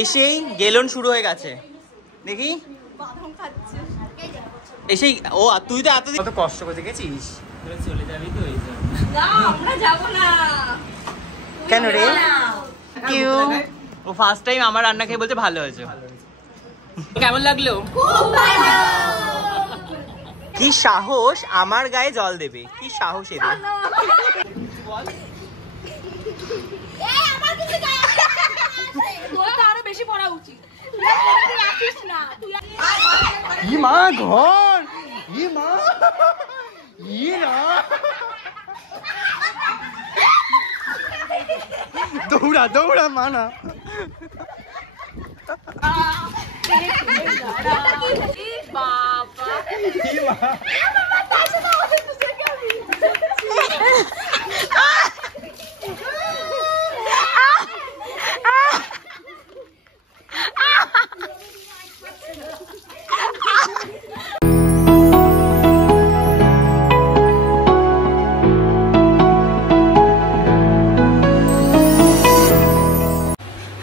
এসেই গেলন শুরু হয়ে গেছে দেখি এসেই ও তুই তো এতদিন কত কষ্ট করে গেছিস চলে যাবি তো এই কেন রে কিউ ও ফার্স্ট টাইম আমার রান্না খেয়ে বলছে ভালো হয়েছে কেমন লাগলো কি সাহস আমার গায়ে জল দেবে কি সাহস এদের বেশি পড়া উচিত মা ঘর মা না দৌড়া দৌড়া মানা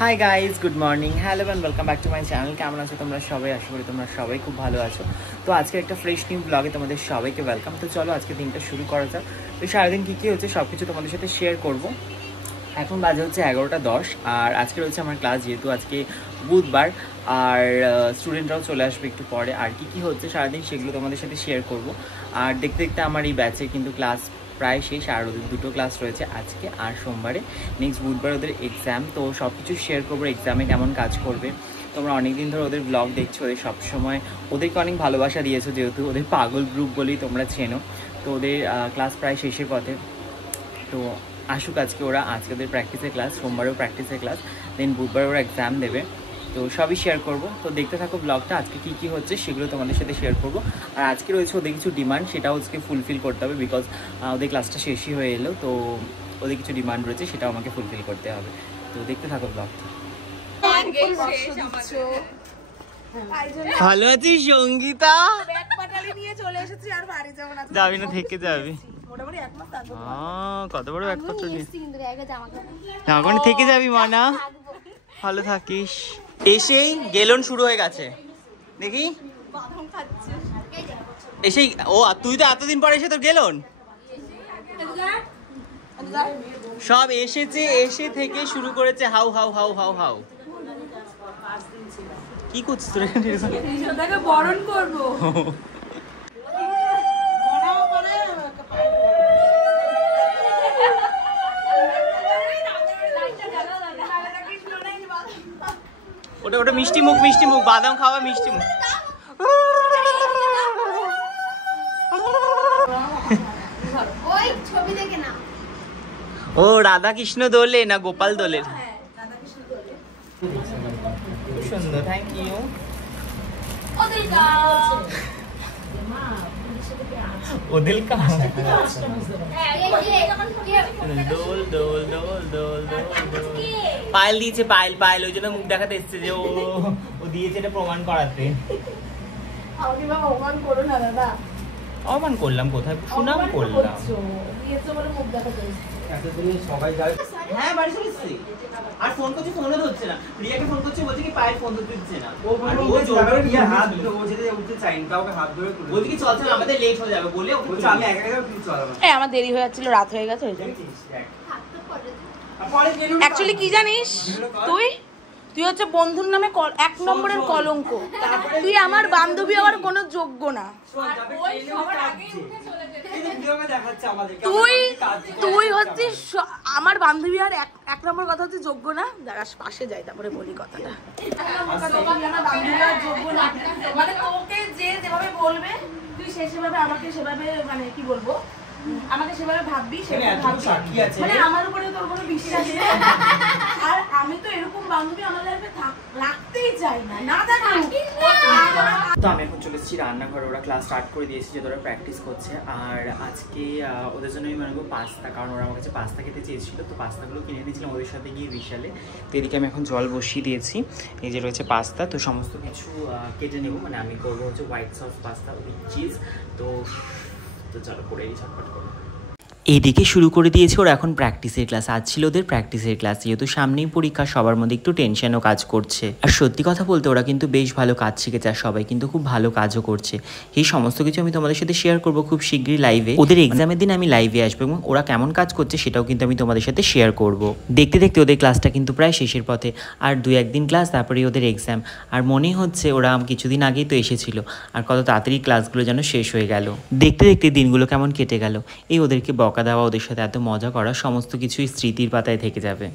hi guys good morning hello and welcome back to my channel কেমন আছো তোমরা সবাই আশা করি তোমরা সবাই খুব ভালো আছো তো আজকে একটা ফ্রেশ নিউ ব্লগে তোমাদের সবাইকে ওয়েলকাম তো চলো আজকে দিনটা শুরু করা যাক তো সারাদিন কী কী হচ্ছে সব কিছু তোমাদের সাথে শেয়ার করব এখন বাজে হচ্ছে 11:10 আর আজকে রয়েছে আমার ক্লাস যেহেতু আজকে বুধবার আর স্টুডেন্টরাও চলে আসবে একটু পরে আর কী হচ্ছে সারাদিন সেগুলো তোমাদের সাথে শেয়ার করব আর দেখতে দেখতে আমার এই ব্যাচে কিন্তু ক্লাস প্রায় শেষ আর ওদের দুটো ক্লাস রয়েছে আজকে আর সোমবারে নেক্সট বুধবার ওদের এক্সাম তো সব কিছু শেয়ার করবো এক্সামে কেমন কাজ করবে তোমরা অনেক দিন ধরে ওদের ব্লগ দেখছো ওদের সবসময় ওদেরকে অনেক ভালোবাসা দিয়েছো যেহেতু ওদের পাগল গ্রুপ বলেই তোমরা চেনো তো ওদের ক্লাস প্রায় শেষের পথে তো আসুক আজকে ওরা আজকে ওদের প্র্যাকটিসের ক্লাস সোমবারেও প্র্যাকটিসের ক্লাস দেন বুধবার ওরা এক্সাম দেবে তো সবই শেয়ার করব তো দেখতে থাকো ব্লগটা আজকে কী হচ্ছে সেগুলো তোমাদের সাথে শেয়ার করব আর আজকে রয়েছে ওদের কিছু ডিমান্ড সেটাও আজকে ফুলফিল করতে হবে বিকজ ওদের ক্লাসটা শেষই হয়ে এলো তো ওদের কিছু ডিমান্ড রয়েছে সেটাও আমাকে ফুলফিল করতে হবে তো দেখতে থাকো ব্লগটা ভালো আছিস সঙ্গীতা যাবি না থেকে যাবি কত বড় ব্যাগপত্র নিয়ে এখন থেকে যাবি মানা ভালো থাকিস এসেই গেলন শুরু হয়ে গেছে দেখি এসেই ও তুই তো এতদিন পরে এসে তোর গেলন সব এসেছে এসে থেকে শুরু করেছে how how how how how কি করছিস তোর বরণ করবো ওটা ওটা মিষ্টি মুখ বাদাম খাওয়া মিষ্টি মুখ ও রাধা কৃষ্ণ দোলে না গোপাল দোলের খুব সুন্দর থ্যাংক ইউ ওদিল কা দোল দোল দোল দোল দোল পায়েল দিয়েছে পায়েল ওই জন্য মুখ দেখাতে এসছে যে ও দিয়েছে এটা প্রমাণ করাতে অপমান করলাম কোথায় সুনাম করলাম হ্যাঁ বাড়ি চলে এসেছি আর ফোন করছি ফোনও ধরছে না প্রিয়াকে ফোন করছি বলছে কি পায়েল ফোন ধরতে দিচ্ছে না ও জোর করে প্রিয়া হাত ধরে ও যেতে উঠতে চাই না কাউকে হাত ধরে তুলে বলছে কি চল আমাদের লেট হয়ে যাবে বলে বলছে আমি একা একা তুই চল আমার দেরি হয়ে যাচ্ছিল রাত হয়ে গেছে অ্যাকচুয়ালি কি জানিস তুই হচ্ছে বন্ধুর নামে 1 নম্বরের কলঙ্ক তুই আমার বান্ধবী হওয়ার কোনো যোগ্য না তুই হচ্ছিস আমার বান্ধবী আর 1 নম্বর কথা হচ্ছে যোগ্য না যারা পাশে যায় তারপরে বলি কথাটা মানে তোকে যেভাবে বলবে তুই সেভাবে আমাকে সেভাবে মানে কি বলবো আমাকে সেভাবে ভাববি মানে আমার উপরে তোর কোনো বিশ্বাস নেই আর আমি তো এরকম বান্ধবী আমার লাইফে রাখতেই চাই না তো আমি এখন চলে এসেছি রান্নাঘরে ওরা ক্লাস স্টার্ট করে দিয়েছে যে ওরা প্র্যাকটিস করছে আর আজকে ওদের জন্য আমি বানাবো পাস্তা কারণ ওরা আমার কাছে পাস্তা খেতে চেয়েছিল তো পাস্তাগুলো কিনে দিয়েছিলাম ওদের সাথে গিয়ে বিশালে তো এদিকে আমি এখন জল বসিয়ে দিয়েছি এই যে রয়েছে পাস্তা তো সমস্ত কিছু কেটে নেব মানে আমি করবো হচ্ছে white sauce pasta with cheese তো চলো করে এই ঝটপট করবো এইদিকে শুরু করে দিয়েছে ওরা এখন প্র্যাকটিসের ক্লাস। আজ ছিল ওদের প্র্যাকটিসের ক্লাস, যেহেতু সামনেই পরীক্ষা সবার মধ্যে একটু টেনশনও কাজ করছে। আর সত্যি কথা বলতে ওরা কিন্তু বেশ ভালো কাজ শিখেছে আর সবাই কিন্তু খুব ভালো কাজও করছে। এই সমস্ত কিছু আমি তোমাদের সাথে শেয়ার করবো খুব শীঘ্রই লাইভে। ওদের এক্সামের দিন আমি লাইভে আসবো এবং ওরা কেমন কাজ করছে সেটাও কিন্তু আমি তোমাদের সাথে শেয়ার করব। দেখতে দেখতে ওদের ক্লাসটা কিন্তু প্রায় শেষের পথে, আর 2-1 দিন ক্লাস তারপরে ওদের এক্সাম। আর মনে হচ্ছে ওরা কিছুদিন আগেই তো এসেছিল আর কত তাড়াতাড়ি ক্লাসগুলো যেন শেষ হয়ে গেল। দেখতে দেখতে দিনগুলো কেমন কেটে গেল। এই ওদেরকে বকা দেওয়া, ওদের সাথে এত মজা করা, সমস্ত কিছুই স্মৃতির পাতায় থেকে যাবে।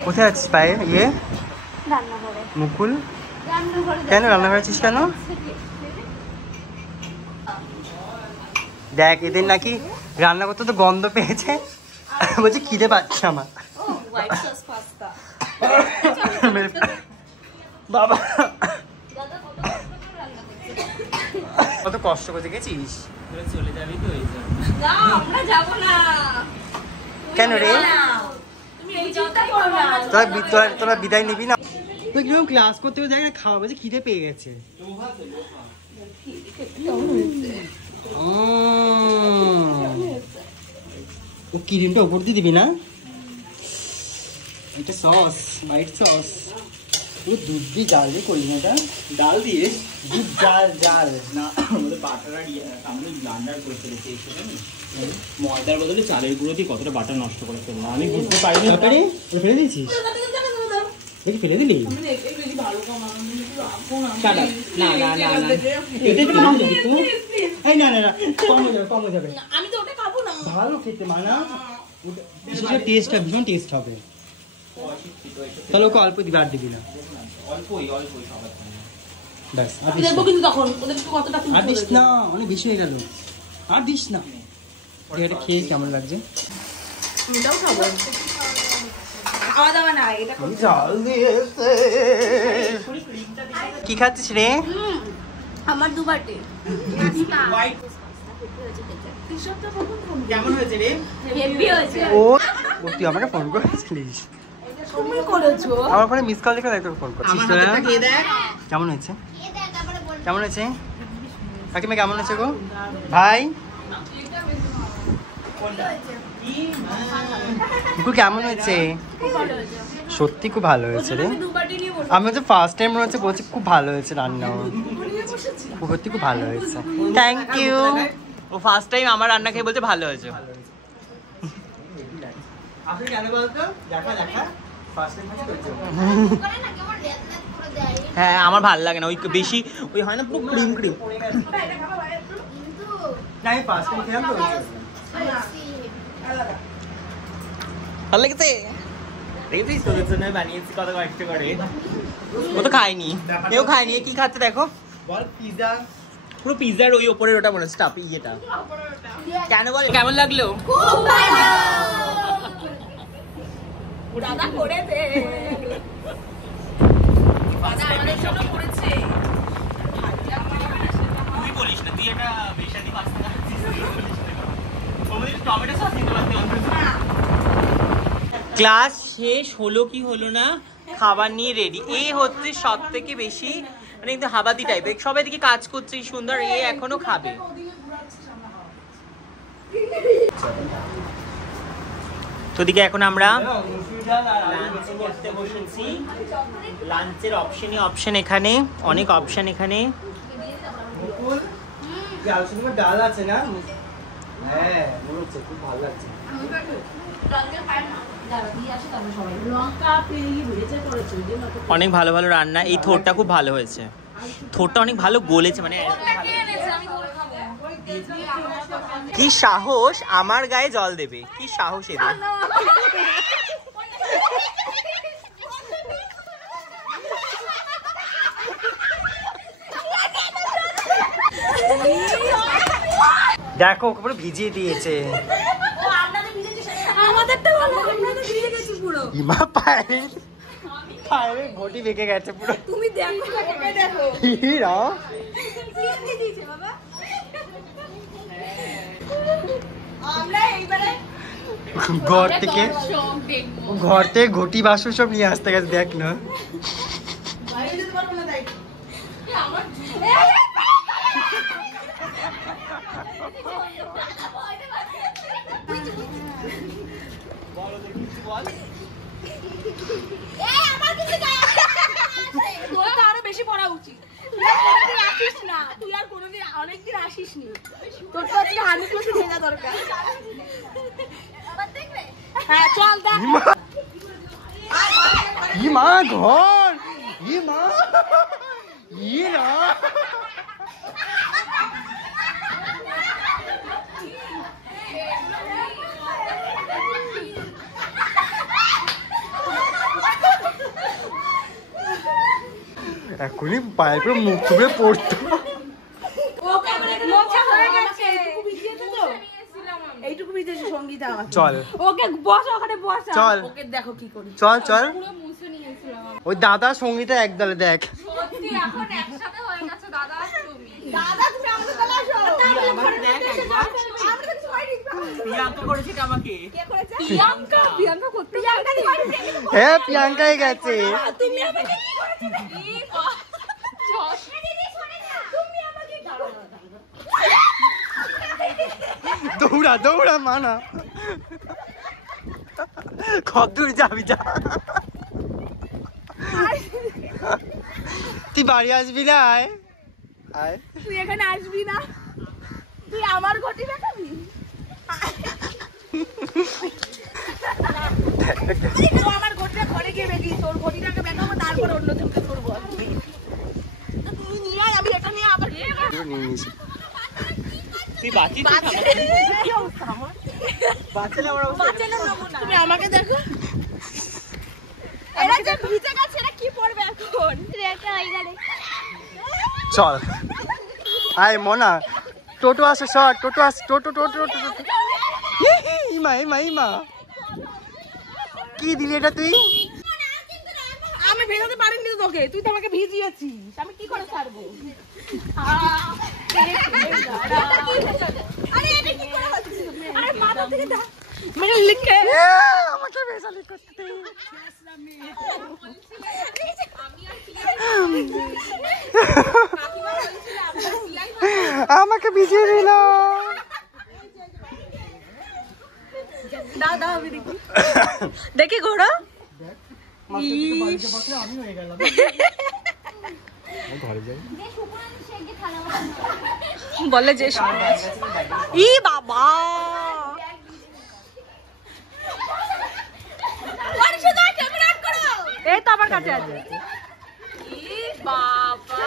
কোথায় আছিস পায়ে? মুকুল কেন রান্নাঘরে আছিস কেন? দেখ এদের নাকি রান্না করতে তো গন্ধ পেয়েছে, বলছি খিদে পাচ্ছে আমার। বাবা কত কষ্ট করতে গেছিস। চলে যাবি তো এই জন্য। না আমরা যাব না। কেন রে? তুমি এই চিন্তা করো না। তোরা বিদায় নিবি না? তুই কিরকম ক্লাস করতে দেখ না, খাওয়া বলছে খিদে পেয়ে গেছে। ও ক্রিমটা উপর দিয়ে দিবি না? এটা সস, হোয়াইট সস। ও দুধ দিয়ে জাল দিয়ে করলি না? এটা ডাল দিয়ে দুধ জাল না, আমাদের বাটার আর আমি ব্লান্ডার করে ফেলেছি। ময়দার বদলে চালের গুঁড়ো দিয়ে কতটা বাটার নষ্ট করে ফেললাম আমি বুঝতে পারিনি। তারপরে ফেলে দিয়েছিস? দেখি ফেলে দিলি? না না না না, এটা কম দিবি তো। এই না না না, কম হয়ে যাবে। আমি তো ওটা খাবো না। ভালো খেতে মানা, ওটা টেস্ট হবে, ভীষণ টেস্ট হবে। তাহলে ওকে অল্প দিবি, আর দিবি না। অল্পই সবার জন্য ব্যাস, আর আমি দেখবো কিন্তু তখন ওদের কতটা আর দিস না, অনেক বেশি হয়ে গেল, আর দিস না। এটা খেয়ে কেমন লাগছে? এটাও খাবো। খাওয়া দাওয়া না, এটা জল দিয়েছে। কি খাচ্ছিস রে? আমার দুবারটে। কেমন হয়েছে রে? হেভি হয়েছে। ও তুই আমাকে ফোন করেছিলিস? তুমি করেছো? আমার ফোনে মিস কল দেখে তোকে ফোন করছিস। আমার হাতেরটা খেয়ে দেখ কেমন হয়েছে? কেমন হয়েছে কাকিমা? কেমন হয়েছে গো ভাই? কেমন হয়েছে? সত্যি খুব ভালো হয়েছে রে। আমি হচ্ছে ফার্স্ট টাইম মনে হচ্ছে বলছি খুব ভালো হয়েছে রান্না। সত্যি খুব ভালো হয়েছে, থ্যাংক ইউ। ও ফার্স্ট টাইম আমার রান্না খেয়ে বলছে ভালো হয়েছে। আসলে কেন বলতো? দেখা দেখা হ্যাঁ আমার ভালো লাগে না ওই বেশি, ওই হয় না পুরো ক্রিম ক্রিম। না আমি ফার্স্ট টাইম খেলাম তো। ভালো লেগেছে? দেখেছিস তোদের জন্য বানিয়েছি কত কষ্ট করে। ও তো খায়নি, কেউ খায়নি। কি খাচ্ছে দেখো, বল পিজা। পুরো পিজার ওই ওপরের ওটা মনে হচ্ছে টাপি ইয়েটা। কেন বল কেমন লাগলো? খুব ভালো। দাদা করে দে। দাদা আমাদের জন্য করেছে। তুই বলিস না, তুই এটা বেশাদি পাস্তা খাচ্ছিস। ওদের টমেটো সস দিতে পারতি অন্তত। ক্লাস শেষ হলো কি হলো না, খাবার নিয়ে রেডি। এ হচ্ছে সব থেকে বেশি মানে একদম হাবাদি টাইপের, সবাই দিকে কাজ করছে সুন্দর, এ এখনো খাবে। তো দিকে এখন আমরা লাঞ্চ করতে বসেছি। লাঞ্চের অপশন এখানে, অনেক অপশন এখানে। ডাল আছে না? হ্যাঁ মনে হচ্ছে খুব ভালো লাগছে। অনেক ভালো ভালো রান্না। এই থোরটা খুব ভালো হয়েছে, থোরটা অনেক ভালো গলেছে। মানে কি সাহস আমার গায়ে জল দেবে, কি সাহস এদের। দেখো ওকে পুরো ভিজিয়ে দিয়েছে। আমাদেরটা ভালো, আমরা তো ভিজে গেছি পুরো। ইমা পায়ে ঘটি বেঁকে গেছে পুরো। তুমি দেখো, ওকে দেখো। হিরা কি দিয়ে দিয়েছে বাবা? আমরা এইবারে ঘর থেকে ঘটি বাসন সব নিয়ে আসতে গেছে, দেখ না। বাইরে যেতে পারবো না তাই। আমার বল। তোর তো আরো বেশি পড়া উচিত। তুই আর কোনোদিন অনেকদিন আসিস নি। তোর তো আজকে 100+ ভেজা দরকার। হ্যাঁ চল দেখ। মা ঘর মা না এখনই পায়ের পর মুখ টুকে পড়তো। এইটুকু ভিজেছে সঙ্গীতা আমার। চল ওকে বসা ওখানে বসা। চল ওকে দেখো কি করি। চল চল ওই দাদা সঙ্গীতা এক দলে দেখ। সত্যি এখন একসাথে হয়ে গেছে দাদা আর তুমি। দাদা তুমি আমাদের দলে আসো। আমাকে দেখ একবার। আমরা তো সবাই ঠিক না। প্রিয়াঙ্কা করেছে এটা আমাকে। কে করেছে? প্রিয়াঙ্কা করতে প্রিয়াঙ্কা দি বাড়ি থেকে তো হ্যাঁ প্রিয়াঙ্কাই গেছে। তুমি আমাকে কি করেছিলে? দিদি শোনে না তুমি আমাকে কি করেছিলে? দৌড়া দৌড়া মানা কত দূর যাবি যা। তুই বাড়ি আসবি না? আয় আয়। তুই এখানে আসবি না? তুই আমার ঘটি দেখাবি? তুই আমার ঘটিটা ঘরে গিয়ে বেগি তোর ঘটিটাকে বেকাবো তারপর অন্য জনকে ধরবো। তুই নিয়ে আয় আমি এটা নিয়ে আবার তুই বাঁচিস তুমি আমাকে দেখো। এরা যে ভিজে গেছে এরা কি পড়বে এখন? চল আয় মনা টোটো আসে শর্ট টোটো আসে টোটো টোটো টোটো টোটো ইমা ইমা ইমা কি দিলি এটা তুই? আমি ভেজাতে পারিনি তো তোকে, তুই তো আমাকে ভিজিয়েছিস, আমি কি করে ছাড়বো? আরে এটা কি করে হচ্ছে? আরে মাথা থেকে দাও মানে লিখে আমাকে ভেজালি করতে আমাকে ভিজিয়ে দিল। দাও দাও আমি দেখি দেখি ঘোড়া বলে যে ই বাবা এই তো আমার কাছে আছে। বাবা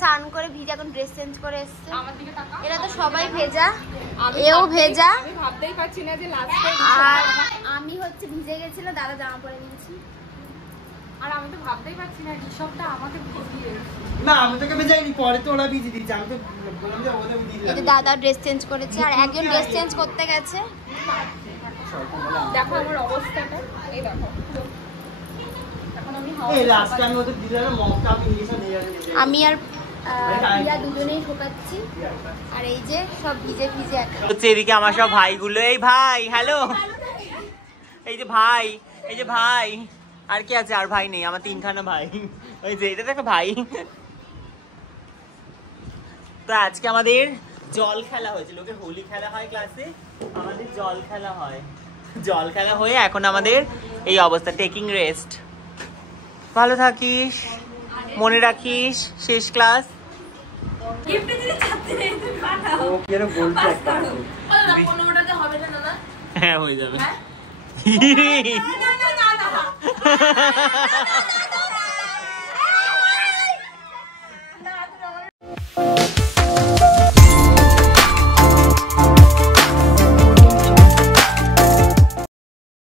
স্নান করে ভিজা এখন ড্রেস চেঞ্জ করে এসেছে। এরা তো সবাই ভেজা, এও ভেজা, আমি ভাবতেই পারছি না যে লাস্টে আর আমি হচ্ছে ভিজে গেছিল, দাদা জামা পরে নিয়েছি। আর আমি তো ভাবতেই পারছি না ঋষভটা আমাকে ভিজিয়ে না আমি তোকে ভেজাইনি, পরে তো ওরা ভিজিয়ে দিয়েছে, আমি তো বললাম যে ওদের ভিজিয়ে দিলাম। এই যে দাদা ড্রেস চেঞ্জ করেছে আর একজন ড্রেস চেঞ্জ করতে গেছে। দেখো আমার অবস্থাটা, এই দেখো এখন আমি এই লাস্ট টাইম ওদের দিলাম মগটা আমি নিয়েছি নিয়ে গেছি। আমি আর প্রিয়া দুজনেই শোকাচ্ছি আর এই যে সব ভিজে ভিজে একা। হচ্ছে এদিকে আমার সব ভাইগুলো, এই ভাই হ্যালো, এই যে ভাই, এই যে ভাই, আর কি আছে? আর ভাই নেই আমার, তিনখানা ভাই। ওই যে এটা দেখো ভাই। তো আজকে আমাদের জল খেলা হয়েছে, লোকে হোলি খেলা হয় ক্লাসে, আমাদের জল খেলা হয়। জল খেলা হয়ে এখন আমাদের এই অবস্থা, টেকিং রেস্ট। ভালো থাকিস, মনে রাখিস, শেষ ক্লাস। হ্যাঁ হয়ে যাবে।